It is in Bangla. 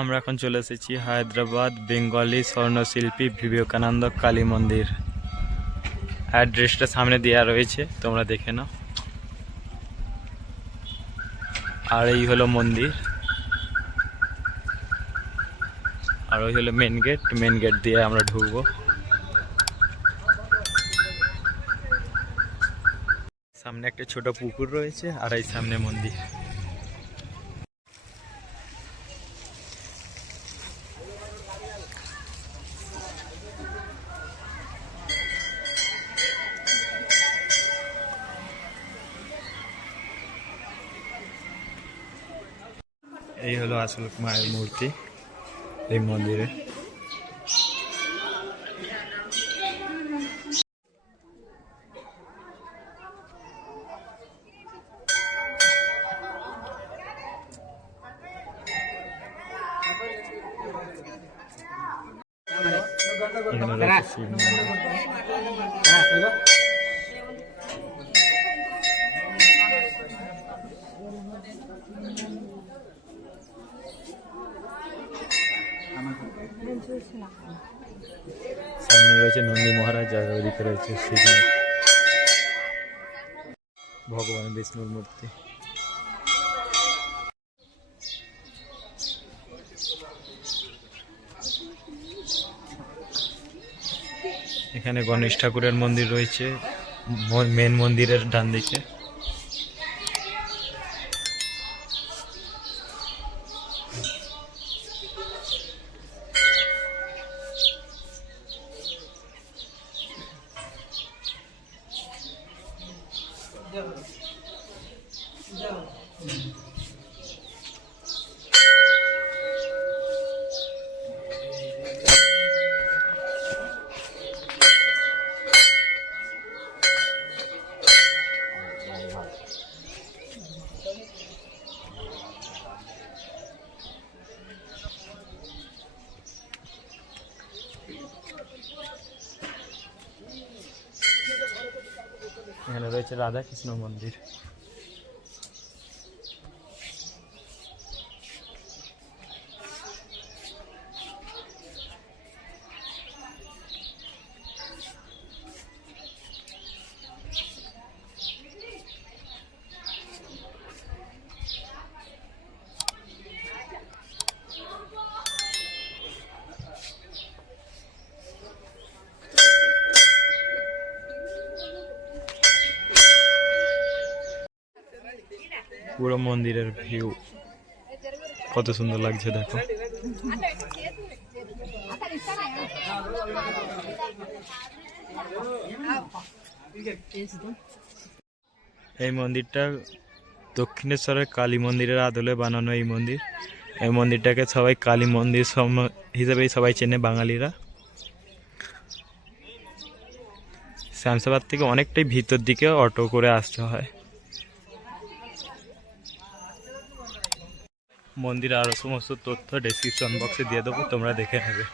আমরা এখন চলে এসেছি হায়দ্রাবাদ বেঙ্গলি স্বর্ণশিল্পী বিবেকানন্দ কালী মন্দির। অ্যাড্রেসটা সামনে দেওয়া রয়েছে, তোমরা দেখে নাও। আর এই হলো মন্দির, আর ওই হলো মেন গেট। মেন গেট দিয়ে আমরা ঢুকবো। সামনে একটা ছোট পুকুর রয়েছে, আর এই সামনে মন্দির। এই হলো আসল মায়ের মূর্তি এই মন্দিরে। এখানে রয়েছে শিব মন্দির। সামনে রয়েছে নন্দী মহারাজ, আর ওদিকে রয়েছে শিব ভগবান বিষ্ণুর মূর্তি। এখানে গণেশ ঠাকুরের মন্দির রয়েছে মেন মন্দিরের ডান দিকে। এখানে রয়েছে রাধা কৃষ্ণ মন্দির। পুরো মন্দিরের ভিউ কত সুন্দর লাগছে, দেখো। এই মন্দিরটা দক্ষিণেশ্বরের কালী মন্দিরের আদলে বানানো এই মন্দির। এই মন্দিরটাকে সবাই কালী মন্দির হিসেবেই সবাই চেনে বাঙালিরা। শামসাবাদ থেকে অনেকটাই ভিতর দিকে অটো করে আসতে হয়। মন্দির আরো সমস্ত তথ্য ডেসক্রিপশন বক্সে দিয়ে দেবো, তোমরা দেখে নেবে।